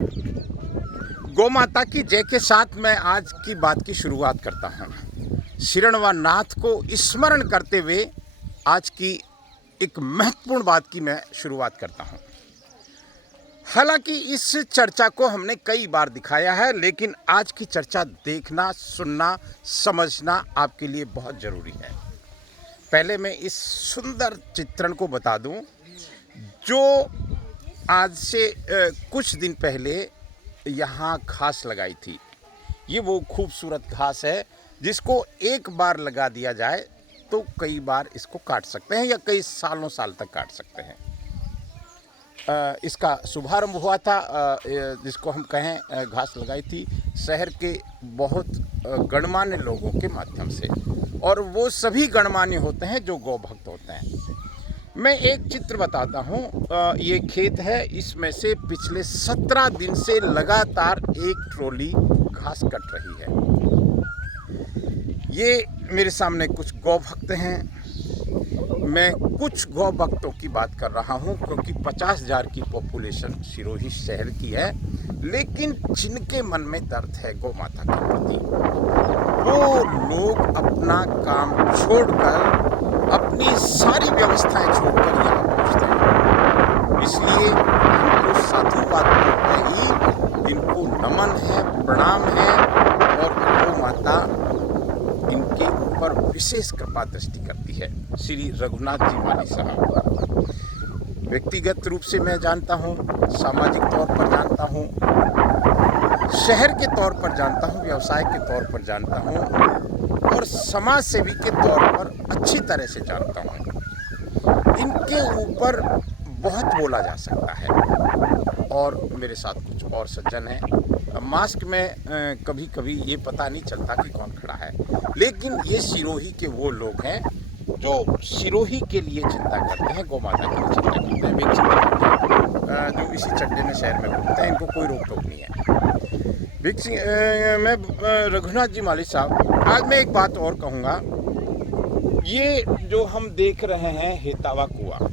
गौ माता की जय के साथ मैं आज की बात की शुरुआत करता हूँ। शिरणवा नाथ को स्मरण करते हुए आज की एक महत्वपूर्ण बात की मैं शुरुआत करता हूँ। हालांकि इस चर्चा को हमने कई बार दिखाया है, लेकिन आज की चर्चा देखना, सुनना, समझना आपके लिए बहुत ज़रूरी है। पहले मैं इस सुंदर चित्रण को बता दूं, जो आज से कुछ दिन पहले यहाँ घास लगाई थी। ये वो खूबसूरत घास है जिसको एक बार लगा दिया जाए तो कई बार इसको काट सकते हैं या कई सालों साल तक काट सकते हैं। इसका शुभारंभ हुआ था, जिसको हम कहें घास लगाई थी, शहर के बहुत गणमान्य लोगों के माध्यम से, और वो सभी गणमान्य होते हैं जो गौ भक्त होते हैं। मैं एक चित्र बताता हूँ। ये खेत है, इसमें से पिछले 17 दिन से लगातार एक ट्रॉली घास कट रही है। ये मेरे सामने कुछ गौ भक्त हैं। मैं कुछ गौ भक्तों की बात कर रहा हूँ क्योंकि 50,000 की पॉपुलेशन सिरोही शहर की है, लेकिन जिनके मन में दर्द है गौ माता के प्रति, वो लोग अपना काम छोड़कर, अपनी सारी व्यवस्थाएं छोड़कर यहाँ पहुँचते हैं। इसलिए इनको साधुवाद तो है ही, इनको नमन है, प्रणाम है, और गौ माता इनके ऊपर विशेष कृपा दृष्टि करती है। श्री रघुनाथ जी माली साहब व्यक्तिगत रूप से मैं जानता हूँ, सामाजिक तौर पर जानता हूँ, शहर के तौर पर जानता हूँ, व्यवसाय के तौर पर जानता हूँ, और समाज सेवी के तौर पर अच्छी तरह से जानता हूँ। इनके ऊपर बहुत बोला जा सकता है। और मेरे साथ कुछ और सज्जन हैं। मास्क में कभी कभी ये पता नहीं चलता कि कौन खड़ा है, लेकिन ये सिरोही के वो लोग हैं जो सिरोही के लिए चिंता करते हैं, गौ माता के लिए चिंता करते हैं। वे चिंता करते हैं जो इसी चड्डे में शहर में घूमते हैं, इनको कोई रोक टोक नहीं है। मैं रघुनाथ जी माली साहब, आज मैं एक बात और कहूँगा। ये जो हम देख रहे हैं हेतावा कुआं,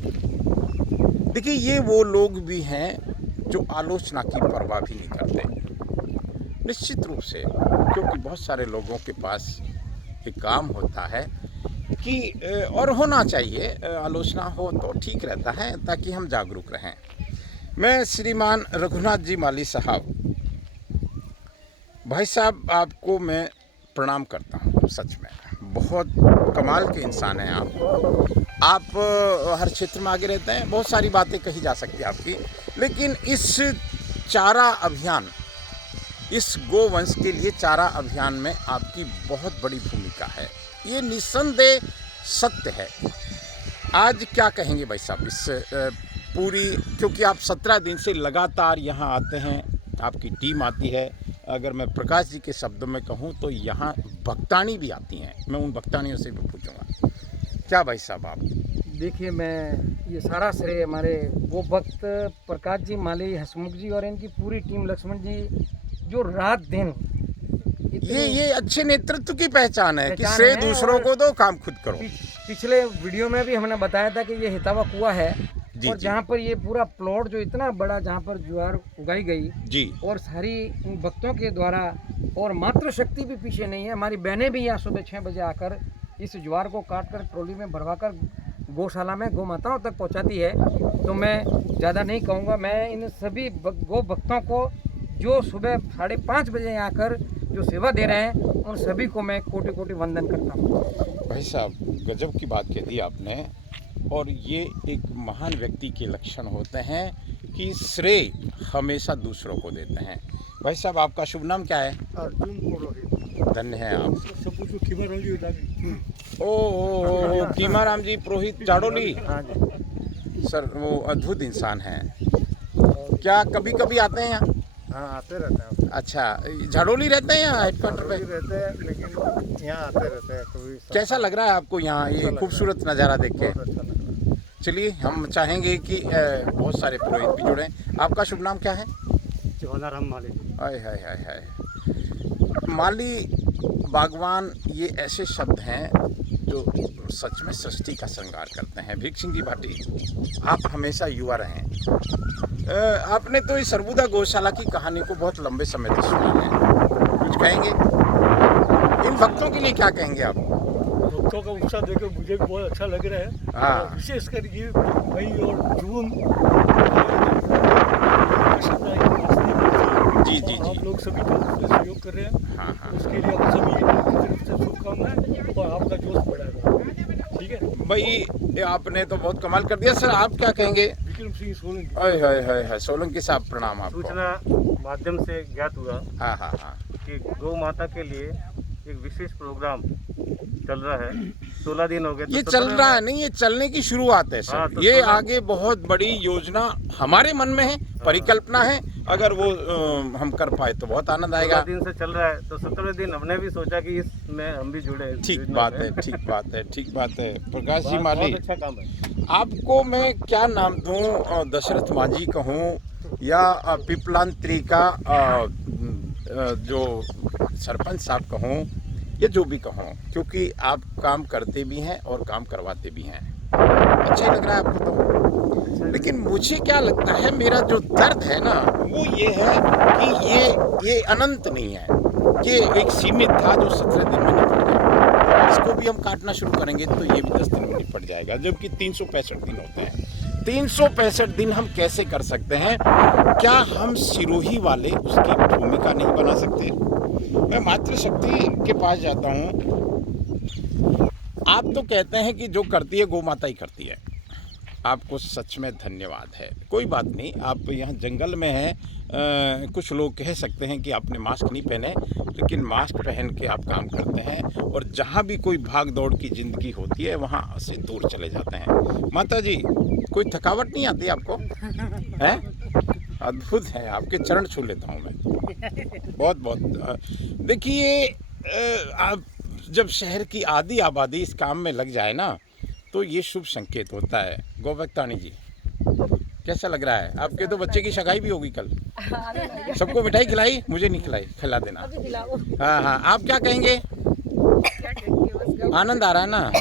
देखिए ये वो लोग भी हैं जो आलोचना की परवाह भी नहीं करते, निश्चित रूप से, क्योंकि बहुत सारे लोगों के पास एक काम होता है कि, और होना चाहिए, आलोचना हो तो ठीक रहता है ताकि हम जागरूक रहें। मैं श्रीमान रघुनाथ जी माली साहब, भाई साहब, आपको मैं प्रणाम करता हूँ। सच में बहुत कमाल के इंसान हैं आप हर क्षेत्र में आगे रहते हैं। बहुत सारी बातें कही जा सकती है आपकी, लेकिन इस चारा अभियान, इस गोवंश के लिए चारा अभियान में आपकी बहुत बड़ी भूमिका है। ये निस्संदेह सत्य है। आज क्या कहेंगे भाई साहब इस पूरी, क्योंकि आप 17 दिन से लगातार यहाँ आते हैं, आपकी टीम आती है। अगर मैं प्रकाश जी के शब्दों में कहूँ तो यहाँ भक्तानी भी आती हैं। मैं उन भक्तानियों से भी पूछूंगा, क्या भाई साहब आप? देखिए, मैं ये सारा श्रेय हमारे वो भक्त प्रकाश जी माली, हसमुख जी और इनकी पूरी टीम, लक्ष्मण जी, जो रात दिन ये अच्छे नेतृत्व की पहचान है कि श्रेय दूसरों को दो, काम खुद करो। पिछले वीडियो में भी हमने बताया था कि ये हेतावा कुआं है, और जहाँ पर ये पूरा प्लॉट जो इतना बड़ा, जहाँ पर ज्वार उगाई गई जी, और सारी उन भक्तों के द्वारा, और मात्र शक्ति भी पीछे नहीं है। हमारी बहनें भी यहाँ सुबह 6 बजे आकर इस ज्वार को काट कर ट्रॉली में भरवाकर गौशाला में गौ माताओं तक पहुँचाती है। तो मैं ज़्यादा नहीं कहूँगा। मैं इन सभी गौ भक्तों को जो सुबह 5:30 बजे आकर जो सेवा दे रहे हैं, उन सभी को मैं कोटि कोटि वंदन करता हूँ। भाई साहब, गजब की बात कह दी आपने, और ये एक महान व्यक्ति के लक्षण होते हैं कि श्रेय हमेशा दूसरों को देते हैं। भाई साहब, आपका शुभ नाम क्या है? अर्जुन पुरोहित। धन्य है आप। ओ कीमाराम जी पुरोहित जाड़ोली। हाँ जी सर, वो अद्भुत इंसान हैं। क्या कभी कभी आते हैं यहाँ? हाँ, आते रहते हैं। अच्छा, झाड़ोली रहते हैं यहाँ हेडक्वार्टर पे? रहते हैं, लेकिन यहाँ आते रहते हैं कभी। कैसा लग रहा है आपको यहाँ ये खूबसूरत नज़ारा देख के? बहुत अच्छा लग रहा है। चलिए, हम चाहेंगे कि बहुत सारे पुरोहित भी जुड़ें। आपका शुभ नाम क्या है? जवाहराम माली। हाय हाय हाय हाय। माली, बागवान, ये ऐसे शब्द हैं जो सच में सृष्टि का श्रृंगार करते हैं। भीख सिंह जी भाटी, आप हमेशा युवा रहें। आपने तो इस अरबुदा गौशाला की कहानी को बहुत लंबे समय से सुना है, कुछ कहेंगे इन भक्तों के लिए, क्या कहेंगे आप? भक्तों का उत्साह देखकर मुझे भी बहुत अच्छा लग रहा है। हाँ। और विशेषकर ये मई और जून जी जी आप जी। लोग सभी जो सहयोग कर रहे हैं, हाँ हाँ उसके लिए आप सभी लोगों की तरफ से शुभकामनाएं और आपका जोश बढ़ाएगा। ठीक है भाई, ये आपने तो बहुत कमाल कर दिया। सर आप क्या कहेंगे? विक्रम सिंह सोलंकी। हाय हाय हाय हाय, सोलंकी साहब प्रणाम आपको। सूचना माध्यम से ज्ञात हुआ हाँ हाँ हाँ। कि गौ माता के लिए एक विशेष प्रोग्राम चल रहा है। 16 दिन हो गए। ये चल रहा है नहीं, ये चलने की शुरुआत है सर। हाँ, तो ये 16 आगे बहुत बड़ी योजना हमारे मन में है, परिकल्पना है। अगर वो हम कर पाए तो बहुत आनंद आएगा। 16 दिन से चल रहा है, तो 17वें दिन हमने भी सोचा कि इसमें हम भी जुड़े। इस ठीक योजना बात में। है, ठीक बात है, ठीक बात है। प्रकाश जी बहुत माली, अच्छा काम है। आपको मैं क्या नाम दूं? दशरथ माझी कहूं या पिपलांत्री का जो सरपंच साहब कहूं, या जो भी कहूं, क्योंकि आप काम करते भी हैं और काम करवाते भी हैं। अच्छा लग रहा है आपको तो। लेकिन मुझे क्या लगता है, मेरा जो दर्द है ना, वो ये है कि ये अनंत नहीं है। ये एक सीमित था जो 17 दिन में निपट गया। इसको भी हम काटना शुरू करेंगे तो ये भी 10 दिन में निपट जाएगा, जबकि 365 दिन होते हैं। 365 दिन हम कैसे कर सकते हैं? क्या हम सिरोही वाले उसकी भूमिका नहीं बना सकते? मैं मातृशक्ति के पास जाता हूँ। आप तो कहते हैं कि जो करती है गौ माता ही करती है। आपको सच में धन्यवाद है। कोई बात नहीं, आप यहाँ जंगल में हैं। कुछ लोग कह सकते हैं कि आपने मास्क नहीं पहने, लेकिन मास्क पहन के आप काम करते हैं और जहाँ भी कोई भाग दौड़ की ज़िंदगी होती है वहाँ से दूर चले जाते हैं। माता जी, कोई थकावट नहीं आती आपको? हैं? अद्भुत है, आपके चरण छू लेता हूँ मैं। बहुत बहुत। देखिए, आप जब शहर की आधी आबादी इस काम में लग जाए ना, तो ये शुभ संकेत होता है। गोभक्तानी जी, कैसा लग रहा है? आपके तो बच्चे की सगाई भी होगी कल। सबको मिठाई खिलाई, मुझे नहीं खिलाई, खिला देना। हाँ हाँ, आप क्या कहेंगे? आनंद आ रहा है ना?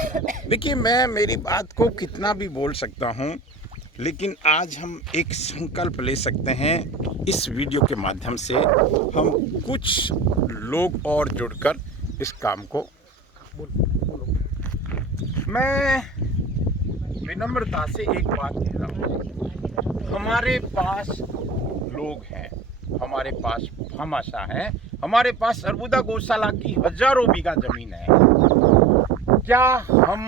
देखिए, मैं मेरी बात को कितना भी बोल सकता हूँ, लेकिन आज हम एक संकल्प ले सकते हैं। इस वीडियो के माध्यम से हम कुछ लोग और जुड़कर इस काम को, मैं विनम्रता से एक बात कह रहा हूँ। हमारे पास लोग हैं, हमारे पास भामाशाह हैं, हमारे पास अरबुदा गौशाला की हजारों बीघा जमीन है। क्या हम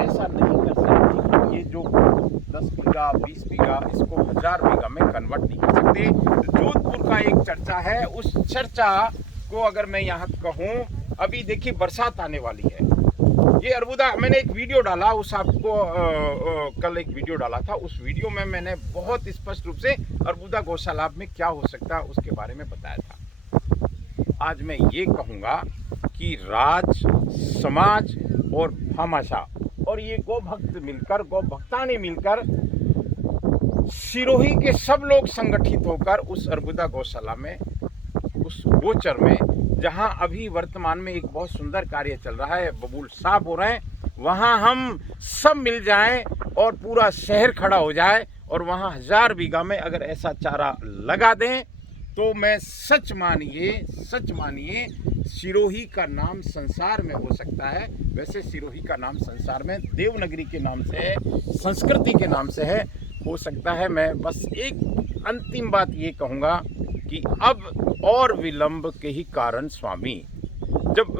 ऐसा नहीं कर सकते कि ये जो 10 बीघा 20 बीघा इसको 1000 बीघा में कन्वर्ट नहीं कर सकते? जोधपुर का एक चर्चा है, उस चर्चा को अगर मैं यहाँ कहूँ, अभी देखिए बरसात आने वाली है। ये अरबुदा, मैंने एक वीडियो डाला, उस आपको कल एक वीडियो डाला था। उस वीडियो में मैंने बहुत स्पष्ट रूप से अरबुदा गौशाला में क्या हो सकता है उसके बारे में बताया था। आज मैं ये कहूँगा कि राज, समाज और भामाशाह और ये गौ भक्त मिलकर, गौ भक्तानी मिलकर, सिरोही के सब लोग संगठित होकर उस अरबुदा गौशाला में, उस गोचर में, जहां अभी वर्तमान में एक बहुत सुंदर कार्य चल रहा है, बबूल साफ हो रहे हैं, वहां हम सब मिल जाएं और पूरा शहर खड़ा हो जाए और वहां 1000 बीघा में अगर ऐसा चारा लगा दें तो मैं सच मानिए सिरोही का नाम संसार में हो सकता है। वैसे सिरोही का नाम संसार में देवनगरी के नाम से है, संस्कृति के नाम से है, हो सकता है। मैं बस एक अंतिम बात ये कहूँगा कि अब और विलंब के ही कारण स्वामी, जब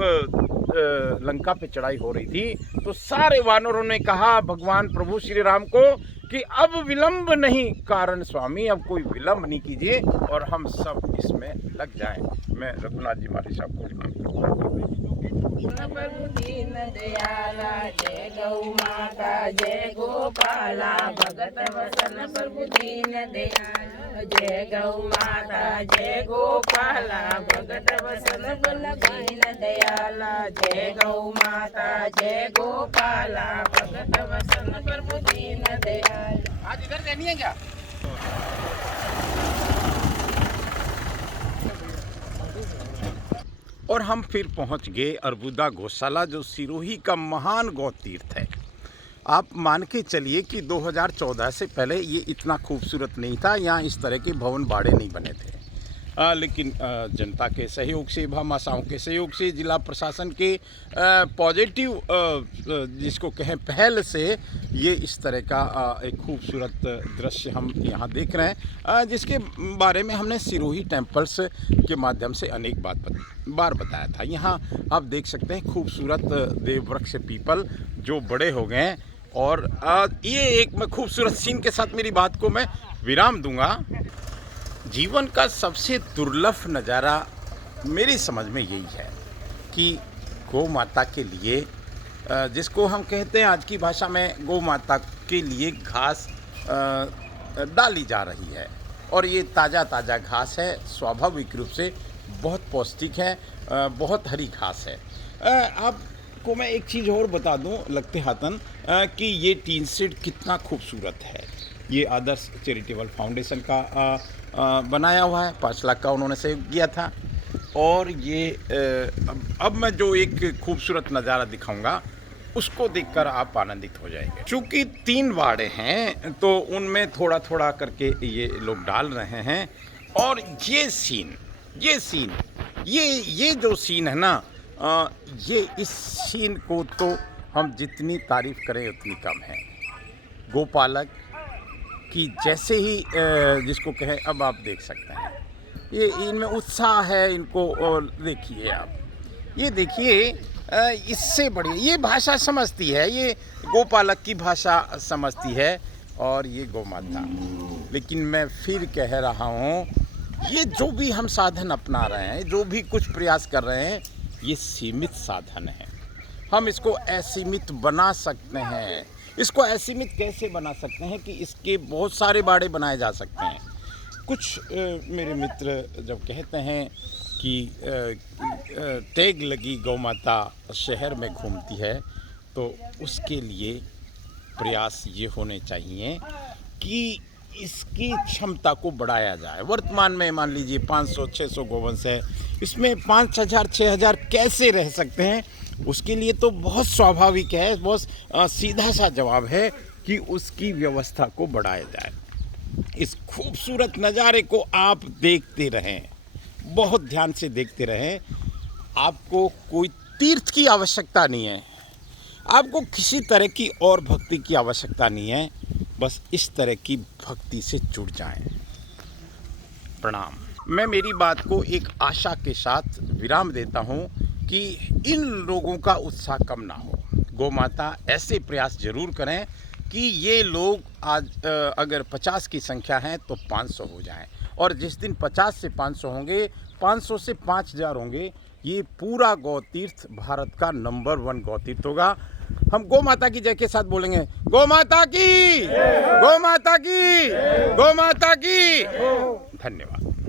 लंका पे चढ़ाई हो रही थी तो सारे वानरों ने कहा भगवान प्रभु श्री राम को कि अब विलंब नहीं कारण स्वामी, अब कोई विलंब नहीं कीजिए और हम सब इसमें लग जाएं। मैं रघुनाथ जी माली साहब को प्रभु दीन दयाला, जय गौ माता जय गोपाला, भगत वसन प्रभु दीन दयाला, जय गौ माता जय गोपाला, भगत वसन प्रभु दीन दयाला, जय गौ माता जय गोपाला, भगत वसन प्रभु दीन दयाला। आज इधर रहनी है क्या? और हम फिर पहुंच गए अरबुदा गौशाला, जो सिरोही का महान गौ तीर्थ है। आप मान के चलिए कि 2014 से पहले ये इतना खूबसूरत नहीं था, यहाँ इस तरह के भवन बाड़े नहीं बने थे। लेकिन जनता के सहयोग से, भामाशाहों के सहयोग से, जिला प्रशासन के पॉजिटिव जिसको कहें पहल से ये इस तरह का एक खूबसूरत दृश्य हम यहाँ देख रहे हैं, जिसके बारे में हमने सिरोही टेम्पल्स के माध्यम से अनेक बार बताया था। यहाँ आप देख सकते हैं खूबसूरत देववृक्ष पीपल जो बड़े हो गए हैं। और ये एक मैं खूबसूरत सीन के साथ मेरी बात को मैं विराम दूंगा। जीवन का सबसे दुर्लभ नज़ारा मेरी समझ में यही है कि गौ माता के लिए, जिसको हम कहते हैं आज की भाषा में गौ माता के लिए घास डाली जा रही है। और ये ताज़ा घास है, स्वाभाविक रूप से बहुत पौष्टिक है, बहुत हरी घास है। आपको मैं एक चीज़ और बता दूं लगते हाथन कि ये टीन शेड कितना खूबसूरत है। ये आदर्श चैरिटेबल फाउंडेशन का बनाया हुआ है, 5 लाख का उन्होंने सहयोग किया था। और ये अब मैं जो एक खूबसूरत नज़ारा दिखाऊंगा उसको देखकर आप आनंदित हो जाएंगे। चूँकि 3 वाड़े हैं तो उनमें थोड़ा थोड़ा करके ये लोग डाल रहे हैं। और ये सीन ये जो सीन है ना, ये इस सीन को तो हम जितनी तारीफ़ करें उतनी कम है। गोपालक कि जैसे ही जिसको कहें, अब आप देख सकते हैं ये इनमें उत्साह है इनको। और देखिए आप, ये देखिए इससे बढ़िया ये भाषा समझती है, ये गोपालक की भाषा समझती है और ये गौ माता। लेकिन मैं फिर कह रहा हूँ, ये जो भी हम साधन अपना रहे हैं, जो भी कुछ प्रयास कर रहे हैं, ये सीमित साधन है। हम इसको असीमित बना सकते हैं। इसको असीमित कैसे बना सकते हैं कि इसके बहुत सारे बाड़े बनाए जा सकते हैं। कुछ मेरे मित्र जब कहते हैं कि टैग लगी गौ माता शहर में घूमती है, तो उसके लिए प्रयास ये होने चाहिए कि इसकी क्षमता को बढ़ाया जाए। वर्तमान में मान लीजिए 500-600 गोवंश है, इसमें 5000-6000 कैसे रह सकते हैं? उसके लिए तो बहुत स्वाभाविक है, बहुत सीधा सा जवाब है कि उसकी व्यवस्था को बढ़ाया जाए। इस खूबसूरत नज़ारे को आप देखते रहें, बहुत ध्यान से देखते रहें। आपको कोई तीर्थ की आवश्यकता नहीं है, आपको किसी तरह की और भक्ति की आवश्यकता नहीं है, बस इस तरह की भक्ति से जुड़ जाएं। प्रणाम। मैं मेरी बात को एक आशा के साथ विराम देता हूं कि इन लोगों का उत्साह कम ना हो। गौ माता ऐसे प्रयास जरूर करें कि ये लोग आज अगर 50 की संख्या है तो 500 हो जाएं, और जिस दिन 50 से 500 होंगे, 500 से 5000 होंगे, ये पूरा गौ तीर्थ भारत का नंबर 1 गौ तीर्थ होगा। हम गौ माता की जय के साथ बोलेंगे, गौ माता की, गौ माता की, गौ माता की। धन्यवाद।